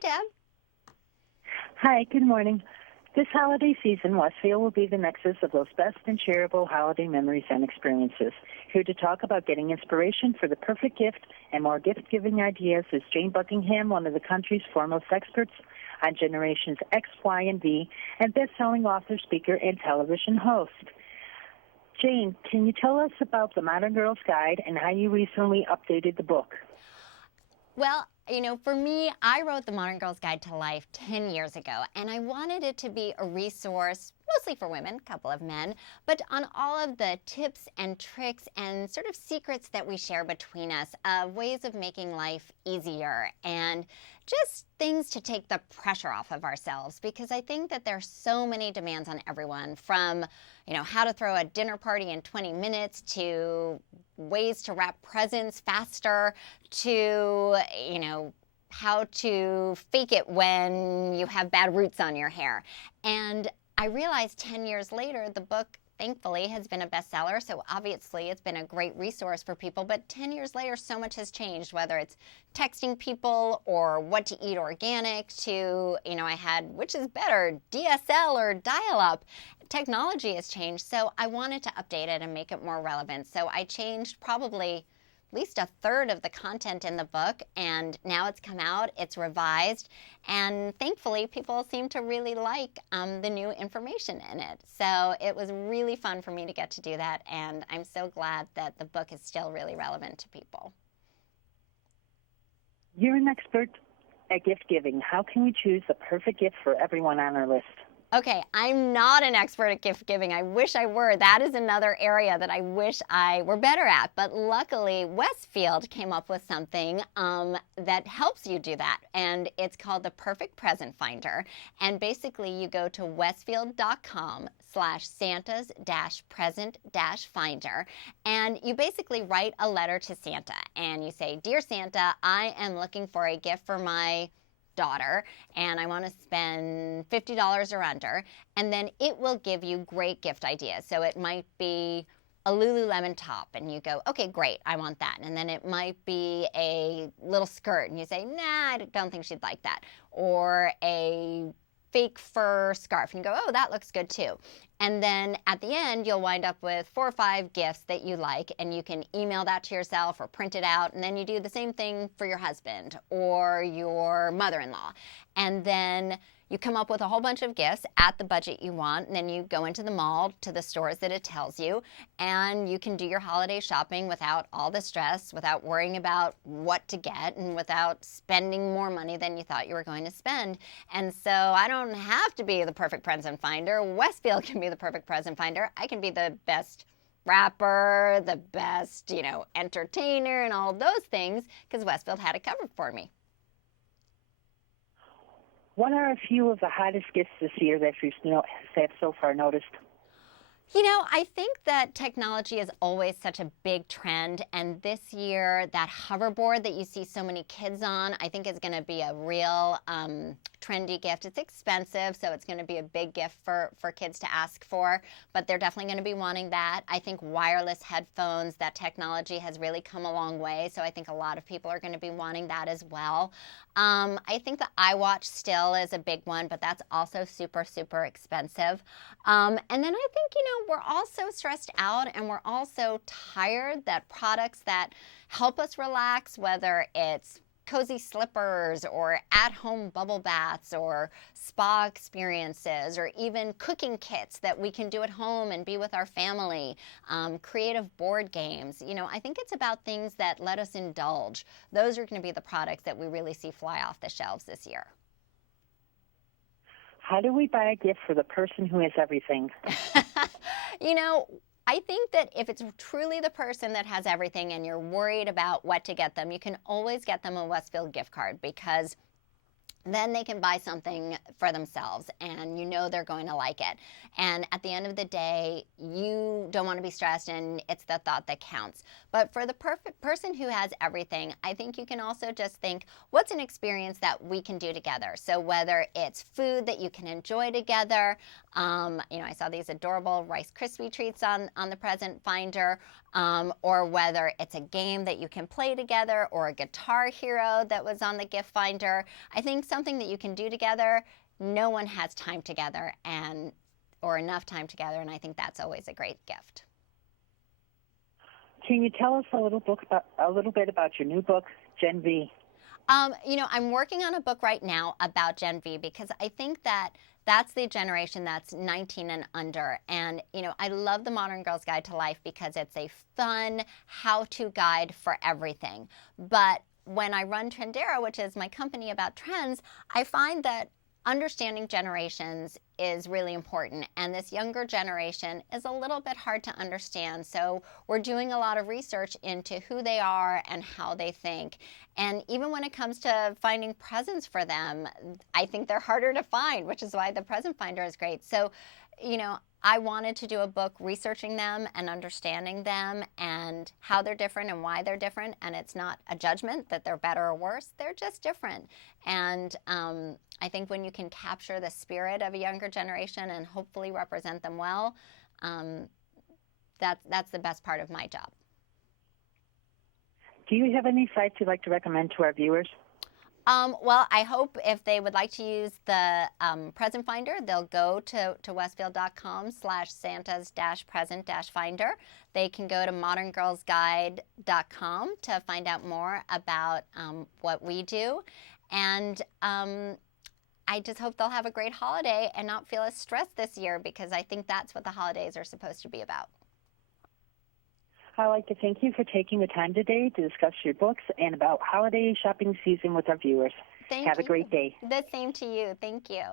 Deb. Hi, good morning. This holiday season, Westfield will be the nexus of those best and shareable holiday memories and experiences. Here to talk about getting inspiration for the perfect gift and more gift-giving ideas is Jane Buckingham, one of the country's foremost experts on generations X, Y, and Z, and best-selling author, speaker, and television host. Jane, can you tell us about the Modern Girl's Guide and how you recently updated the book? Well, for me, I wrote The Modern Girl's Guide to Life 10 years ago, and I wanted it to be a resource, mostly for women, a couple of men, but on all of the tips and tricks and sort of secrets that we share between us, ways of making life easier and just things to take the pressure off of ourselves, because I think that there's so many demands on everyone, from how to throw a dinner party in 20 minutes to ways to wrap presents faster to how to fake it when you have bad roots on your hair. And I realized 10 years later, the book thankfully has been a bestseller, so obviously it's been a great resource for people. But 10 years later, so much has changed, whether it's texting people or what to eat organic to, I had, which is better, DSL or dial-up. Technology has changed, so I wanted to update it and make it more relevant. So I changed probably at least a third of the content in the book, and now it's come out, it's revised, and thankfully people seem to really like the new information in it. So it was really fun for me to get to do that, and I'm so glad that the book is still really relevant to people. You're an expert at gift giving. How can we choose the perfect gift for everyone on our list? Okay, I'm not an expert at gift giving. I wish I were. That is another area that I wish I were better at. But luckily, Westfield came up with something that helps you do that. And it's called the Perfect Present Finder. And basically, you go to westfield.com/Santas-present-finder. And you basically write a letter to Santa. And you say, "Dear Santa, I am looking for a gift for my daughter, and I want to spend $50 or under," and then it will give you great gift ideas. So it might be a Lululemon top, and you go, okay, great, I want that. And then it might be a little skirt, and you say, nah, I don't think she'd like that. Or a fake fur scarf, and you go, oh, that looks good too. And then at the end, you'll wind up with 4 or 5 gifts that you like, and you can email that to yourself or print it out, and then you do the same thing for your husband or your mother-in-law. And then you come up with a whole bunch of gifts at the budget you want, and then you go into the mall to the stores that it tells you, and you can do your holiday shopping without all the stress, without worrying about what to get, and without spending more money than you thought you were going to spend. And so I don't have to be the perfect present finder. Westfield can be the perfect present finder. I can be the best wrapper, the best, entertainer, and all those things, because Westfield had it covered for me. What are a few of the hottest gifts this year that you have so far noticed? I think that technology is always such a big trend, and this year that hoverboard that you see so many kids on, I think is going to be a real trendy gift. It's expensive, so it's going to be a big gift for kids to ask for, but they're definitely going to be wanting that. I think wireless headphones, that technology has really come a long way, so I think a lot of people are going to be wanting that as well. I think the iWatch still is a big one, but that's also super, super expensive. And then I think, we're all so stressed out, and we're all so tired that products that help us relax, whether it's cozy slippers or at-home bubble baths or spa experiences or even cooking kits that we can do at home and be with our family, creative board games. I think it's about things that let us indulge. Those are going to be the products that we really see fly off the shelves this year. How do we buy a gift for the person who has everything? I think that if it's truly the person that has everything and you're worried about what to get them, you can always get them a Westfield gift card, because then they can buy something for themselves and they're going to like it. And at the end of the day, you don't want to be stressed, and it's the thought that counts. But for the perfect person who has everything, I think you can also just think, what's an experience that we can do together? So whether it's food that you can enjoy together, I saw these adorable Rice Krispie treats on the present finder. or whether it's a game that you can play together or a guitar hero that was on the gift finder. I think something that you can do together. No one has time together or enough time together, and I think that's always a great gift. Can you tell us a little bit about your new book, Gen V? I'm working on a book right now about Gen V because I think that that's the generation that's 19 and under. And, I love the Modern Girl's Guide to Life because it's a fun how-to guide for everything. But when I run Trendera, which is my company about trends, I find that understanding generations is really important, and this younger generation is a little bit hard to understand. So we're doing a lot of research into who they are and how they think. And even when it comes to finding presents for them, I think they're harder to find, which is why the Present Finder is great. So, I wanted to do a book researching them and understanding them and how they're different and why they're different. And it's not a judgment that they're better or worse. They're just different. And I think when you can capture the spirit of a younger generation and hopefully represent them well, that's the best part of my job. Do you have any sites you'd like to recommend to our viewers? Well, I hope if they would like to use the Present Finder, they'll go to westfield.com/Santas-present-finder. They can go to moderngirlsguide.com to find out more about what we do. And I just hope they'll have a great holiday and not feel as stressed this year, because I think that's what the holidays are supposed to be about. I'd like to thank you for taking the time today to discuss your books and about holiday shopping season with our viewers. Thank you. Have a great day. The same to you. Thank you.